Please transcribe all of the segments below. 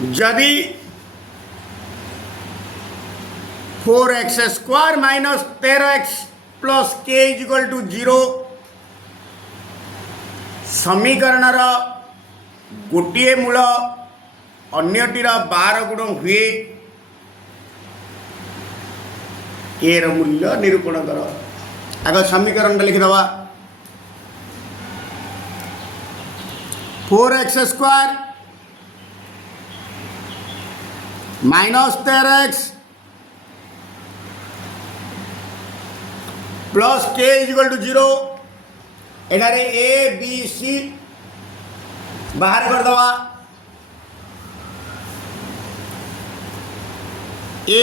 जदि 4x² minus 13x plus k equal to 0 समीकरणर गोटे मूल अन्यटीर 12 गुण हुए k र मूल्य निरूपण कर। आग समीकरण लिखिदवा 4x² minus 13x plus k equal to 0 एटारे ए बी सी बाहर करदवा। ए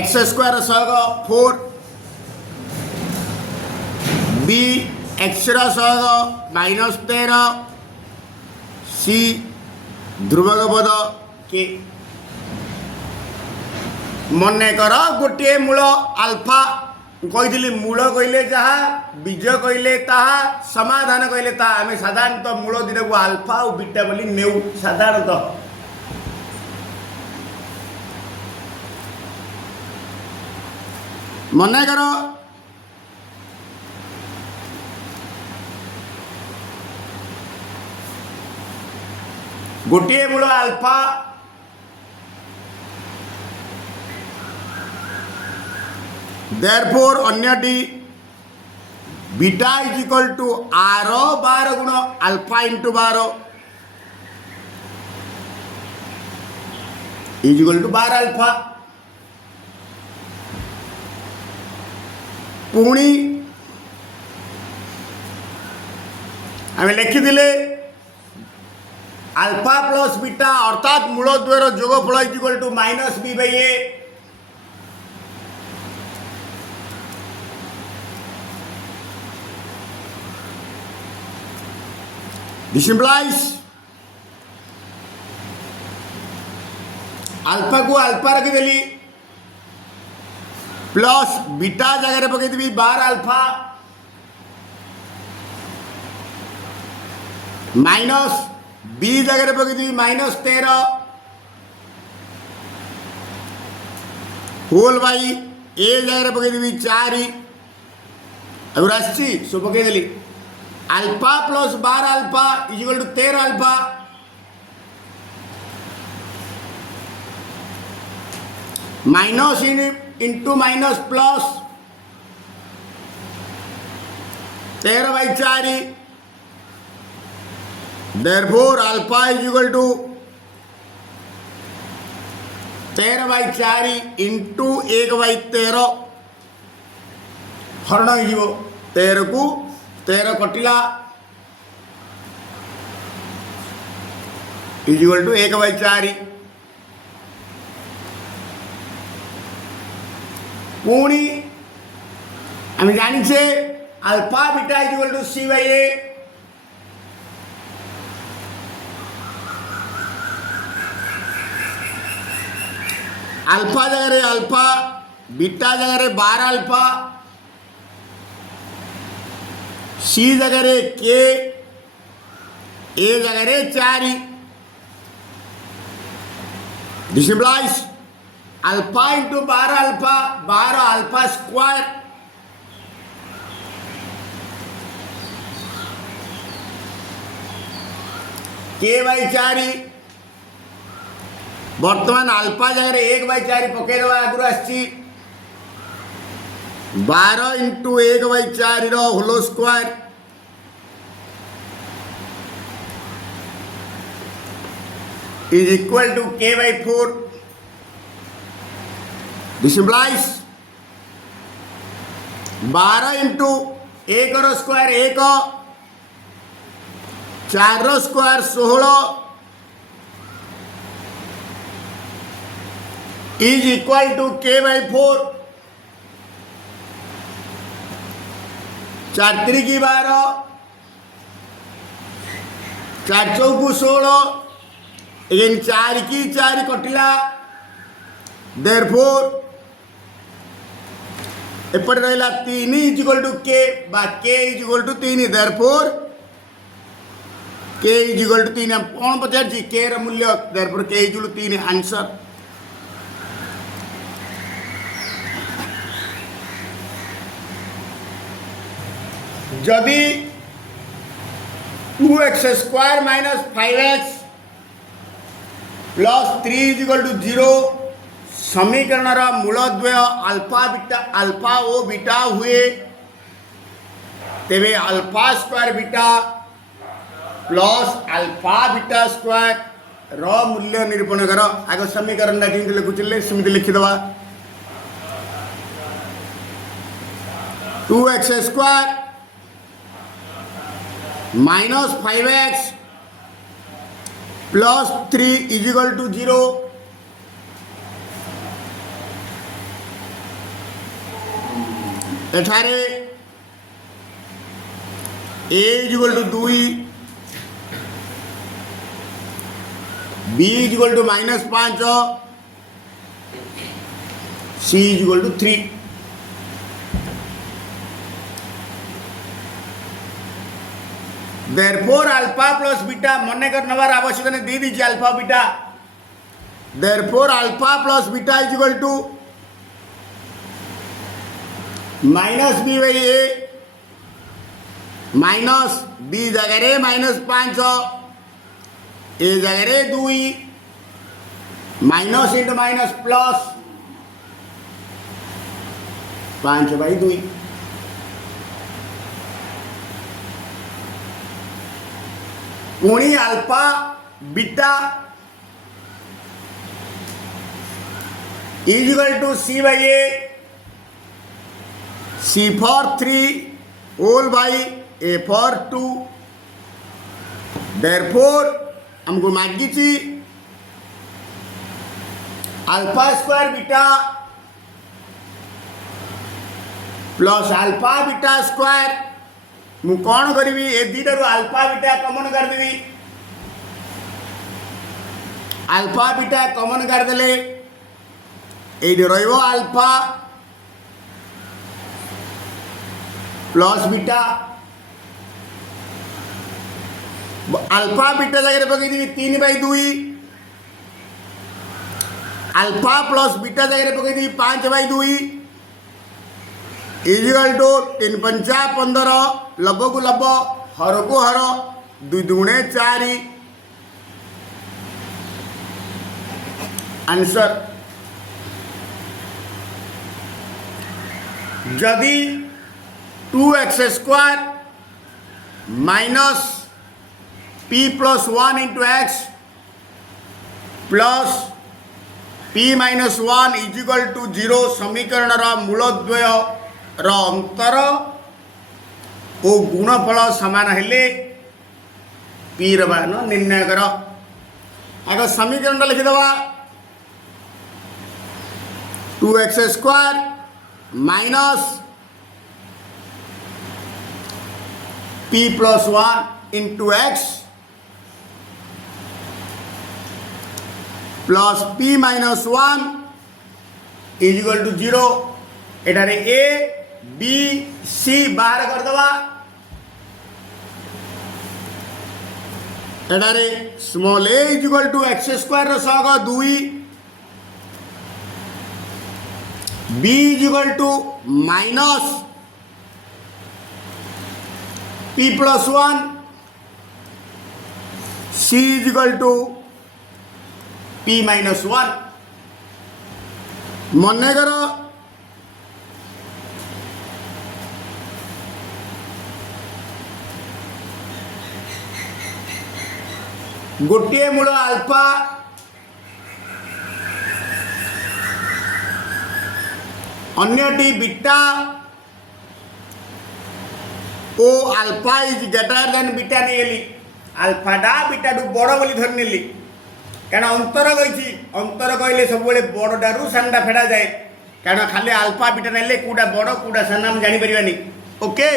x² सहग 4 बी x सहग माइनस 13 सी ध्रुवक पद के मन कर गोटे मूल आल्फा कही मूल कहले जहाँ बीज कहले ताहा समाधान कहले ताहा आम साधारणतः मूल दुटा को आल्फा और बीटा बोली नेउ साधारणतः मन कर गोटे मूल आल्फा देयरफॉर अन्यटी बीटा इज इक्वल टू आर 12 गुण alpha into 12 is equal to 12 alpha. पुणी आम लिखिले अल्फा प्लस बीटा अर्थात मूल द्वयर जोगफल is equal to minus B by a. This implies alpha को अल्फा रखिदेली प्लस बीटा जगह पकईदेवी 12 अल्फा माइनस बी जगह पकईदेवी माइनस 13 होल बाई ए जगह पकईदेवी 4 अगर आसी सो पकईदेली alpha plus 12 alpha is equal to 13 alpha minus into minus plus 13/4 therefore alpha is equal to 13/4 into 1/13 हरण हो 13 को 13 कटिला इज इक्वल टू 1/4 पुणी आम जाने alpha beta is equal to C by A. Alpha जगह अल्फा बीटा जगह 12 alpha C जगह के ए जगह 4 this implies alpha into 12 alpha 12 alpha square k/4 बर्तमान अल्फा जगह 1/4 पकईदवा आगुरी आसी 12 into 1/4 whole square is equal to k/4 this implies 12 into 1 square 1 4 square 16 is equal to k/4 4 3 12 4 4 16 eigen 4 की 4 कटिला देयरफॉर एपटे रहा 3 इज इक्वल टू के बा के इज इक्वल टू 3 देयरफॉर के इज इक्वल टू 3 कौन पचार के मूल्य देयरफॉर के इज इक्वल टू 3 आंसर जदि 2x square minus 5x plus 3 is equal to 0 समीकरण मूलद्वय अल्फा ओ बीटा हुए तेरे alpha square beta plus alpha beta square रो मूल्य निरूपण कर आग समीकरण केमती लिखुले सेमती लिखिदवा 2x square minus 5x plus 3 is equal to 0 एठारे a is equal to 2 b is equal to minus 5 c is equal to 3 therefore alpha plus beta मन कर नवार आवश्यकता नहीं दे दीजिए alpha beta therefore alpha plus beta is equal to minus B by A minus B जगह minus 5 A जगह 2 minus into minus plus 5 by 2 पुणी alpha beta is equal to C by A C for 3 whole by A for 2 therefore हमको मागी alpha square beta plus alpha beta square मु कौन करी ए दीटारू alpha beta कमन करदेवी alpha beta कमन करदेले ये रहिबो alpha plus beta alpha beta जगह पकईदेवी 3 by 2 alpha plus beta जगह पकईदेवी 5 by 2 is equal to 3 पंचा 15 लब को लब हर को हर 2 दुणे 4 आंसर जदि 2x square minus p plus 1 into x plus p minus 1 is equal to 0 समीकरण मूलद्वय अंतर ओ गुणफल सामान हेले p मान निर्णय कर आग समीकरण लिखिदवा 2x square minus p plus 1 into x plus p minus 1 is equal to 0 एटारे a b c बाहर करदवा एटारे small a is equal to x square सह 2 b is equal to minus p plus 1 c is equal to p minus 1 मन कर गोटे मूल alpha अन्यटी बीटा ओ alpha is greater than beta नहीं अल्फाटा बीटा टू बड़ बोली धर नेली कारण अंतर गई अंतर कहले सब बड़टारू सानटा फेड़ा जाए कारण खाली अल्फा बीटा नेले कूटा बड़ कूटा सान हम जानी परिबानी ओके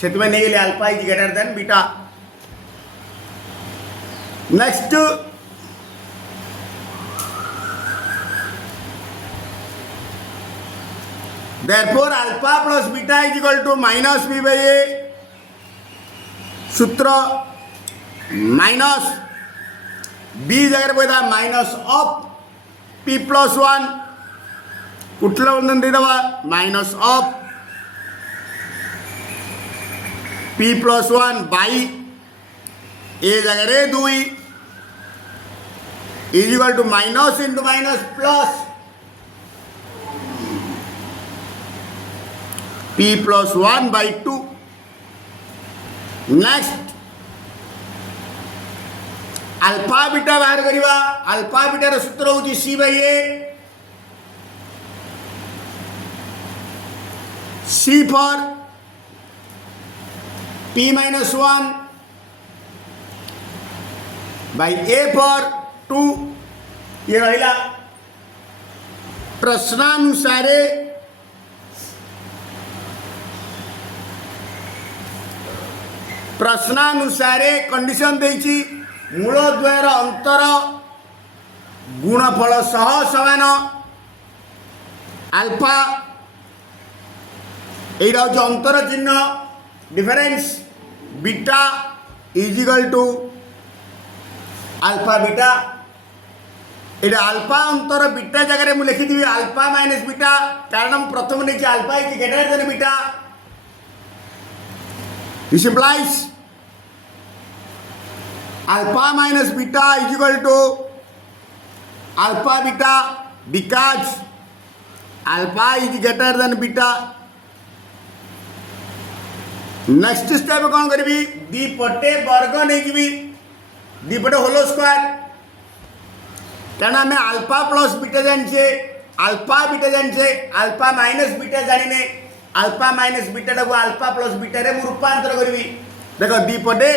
से नहीं गले alpha is greater than beta next therefore alpha plus beta is equal to minus b by a सूत्र माइनस बी जगह पड़ा minus of p plus one कुठला बंधन दे दवा minus of p plus one by a जगह रे दुई is equal to minus into minus plus p plus one by two next alpha beta बाहर करिबा अल्फा बीटार सूत्र होची c by a c for p minus one by a for two ये रहिला प्रश्नानुसारे कंडीशन देची मूलद्वयर अंतर गुणफल सह समान अल्फा एटा हूँ अंतर चिन्ह difference beta is equal to alpha beta ये अल्फा अंतर बीटा जगह मुझे लिखी अल्फा माइनस बीटा कारण प्रथम नहीं alpha is greater than beta this implies alpha minus beta is equal to alpha beta because alpha is greater than beta next step कौन करी दीपटे वर्ग नहीं जी दीपटे होलो स्क्वायर कारण आम अल्फा प्लस बीटा जाने अल्फा बीटा जाने अल्फा माइनस बीटा जाने अल्फा माइनस बीटा को अल्फा प्लस बीटा रे रूपांतर करी देख दीपटे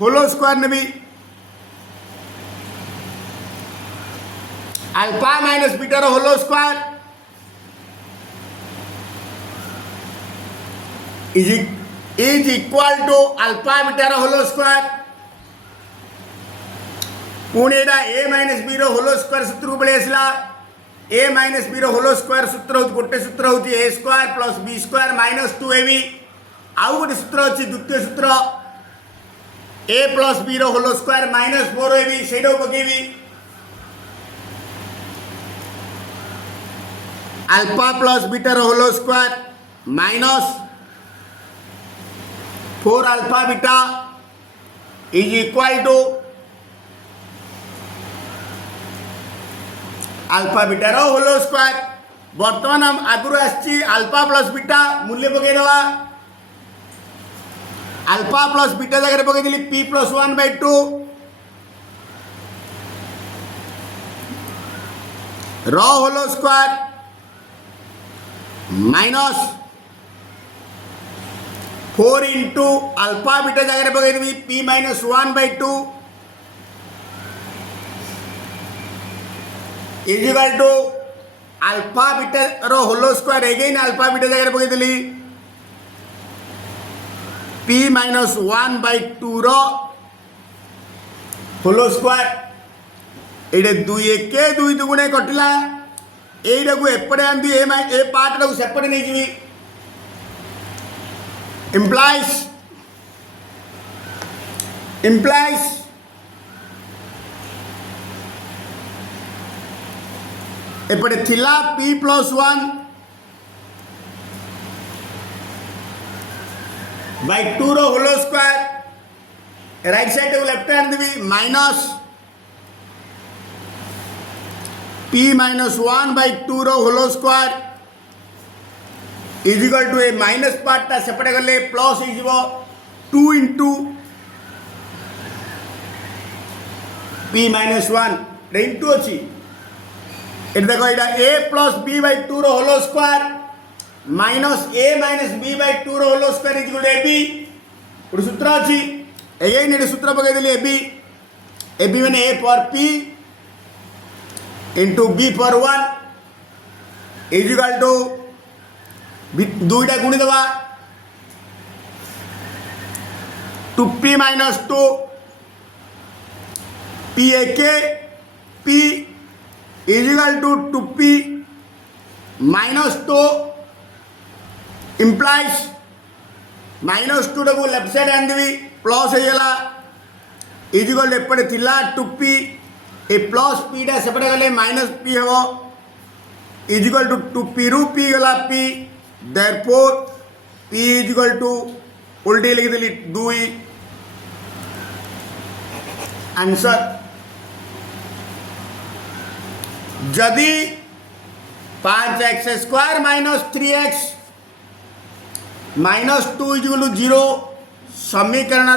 होलो स्क्वायर नेबी अल्फा माइनस बीटा रो होलो square is equal to alpha beta रो होलो स्क्वायर पुणी एटा ए माइनस बी रो होलो स्क्वायर सूत्र को पड़े आसला ए माइनस बी रो होलो स्क्वायर सूत्र गोटे सूत्र होची a square plus B square minus 2ab आउ गोटे सूत्र अच्छी द्वितीय सूत्र ए प्लस बी रो होलो स्क्वायर माइनस 4ab सेटा पकेबी अल्फा प्लस बीटा रो होलो square minus 4 alpha beta is equal to alpha beta रो होलो स्क्वायर बर्तमान हम आगुरी आसी अल्फा प्लस बीटा मूल्य पकई दवा अल्फा प्लस बीटा जगह पकईदी p plus one by two रो होलो square minus 4 into alpha beta जगह पकईदी p minus one by two is equal to alpha beta रो होलो स्क्वायर अगेन अल्फा बीटा जगह पकईदी p minus one by two रो होलो स्क्वायर ये दुई एक दुई दुगुणे कटिला यहीटा को एपटे आंदी ए पार्ट को सेपटे नहीं जी implies एपटे थिला p plus one by two रो होलो स्क्वायर राइट साइड को लेफ्ट हैंड देवी minus p minus one by two रो होलो square is equal to a minus पार्टा सेपटे गले प्लस हो 2 into p minus one into अच्छी देखो यहाँ a plus b by two रो होलो square minus a minus B by two रो होलो square is equal to ab गोटे सूत्र अच्छी अगेन ये सूत्र पकईदी ab मैंने a for p into b for one is equal to दुईटा गुणी दवा 2p माइनस 2 p एक p is equal to 2p minus 2 implies minus 2 टाक लेफ्ट साइड आनी प्लस होगा इजिकल एपटे थिला 2p ए प्लस पीटा सेपटे गले माइनस पी हम इजिकल टू 2p रु p गला p therefore p equal to उल्टी लिखिदेली 2 आंसर जदि 5x² minus 3x minus 2 is equal to 0 समीकरण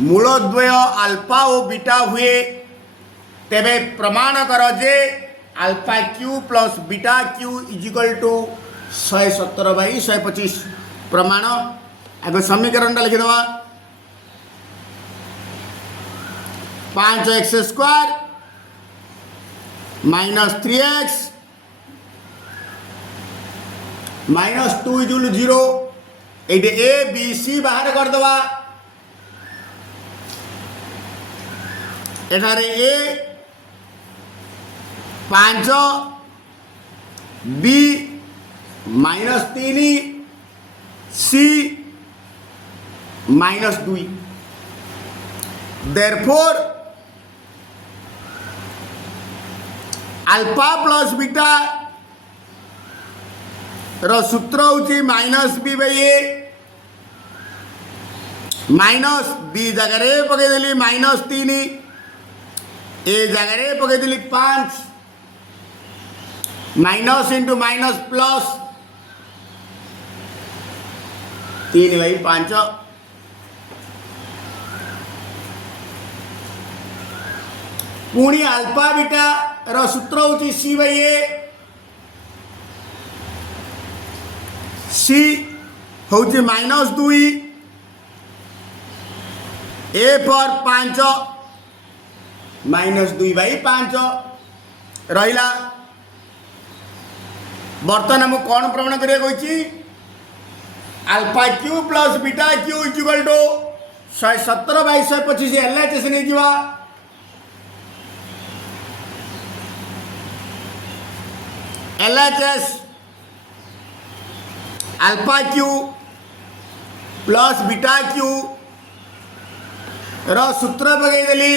मूलद्वय अल्फा और बीटा हुए तेबे प्रमाण कर जे alpha cube plus beta cube is equal to 117/125 प्रमाण। अब समीकरण लिखिदेवा 5x² minus 3x minus 2 is equal 0 ये ए बी सी बाहर करदवा एठारे a 5 b minus 3 c minus 2 therefore alpha plus beta रो सूत्र होची minus B by A minus B जगह पकईदेली माइनस 3 ए जगह पकईदेली 5 माइनस इंटू माइनस प्लस 3/5 पुणी अल्फा बीटा रो सूत्र होची सी बाई ए सी होची माइनस 2 ए फॉर 5 माइनस 2/5 रहिला। बर्तमान हम कौन प्रमाण करिया कहिछि alpha cube plus beta cube equal to 117/125 LHS नहीं जीवा LHS alpha cube plus beta cube रो सूत्र पकईदेली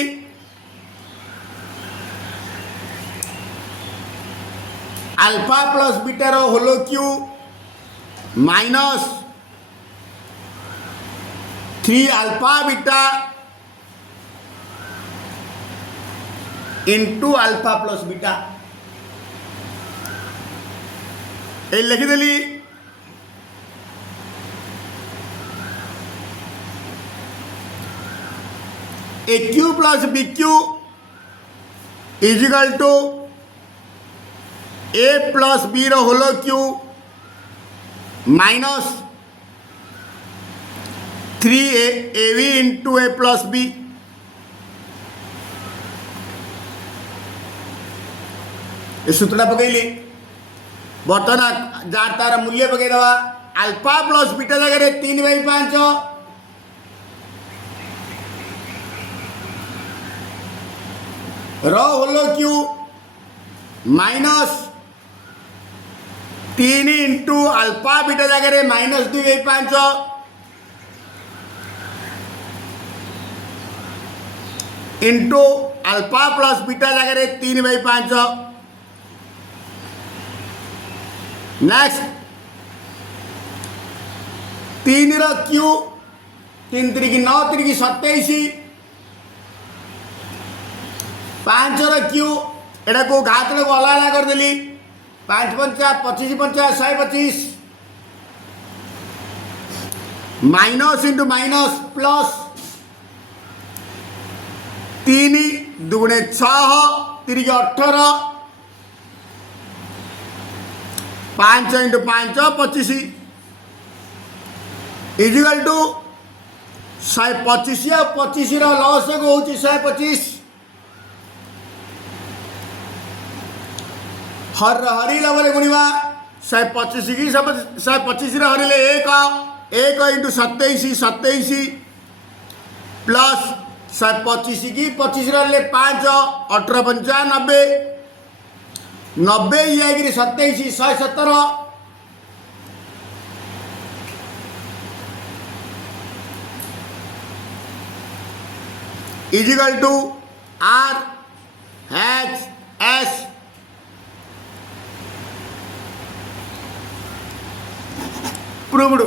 अल्फा प्लस बीटा रो होलो cube minus 3 alpha beta into alpha plus beta ये लिखिदेली a cube plus b cube is equal to a plus b रो होलो cube minus 3 a b into a plus b सूत्र पकईली बर्तमान जार तार मूल्य पकईदवा अल्फा प्लस बीटा जगह 3/5 रो होलो cube minus 3 into alpha beta जगह minus 2/5 into alpha plus beta जगह 3/5 नेक्स्ट 3 रो क्यू 3 3 9 3 27 5 रो क्यू एटा को घात को अलग अलग करदेली 5 पंचा 25 पंचा 125 माइनस इंटू माइनस प्लस 3 दुगुणे 6 3 18 5 इंटू 5 25 इजिकल टू 125 और 25 लॉस को होची 125 हरिला बोले गुणवा 125 की 125 हरिले 1 इंटू 27 27 प्लस 125 की 25 हरिले 5 18 पंचा 90 90 ये 27 117 1 equal to R H S proved.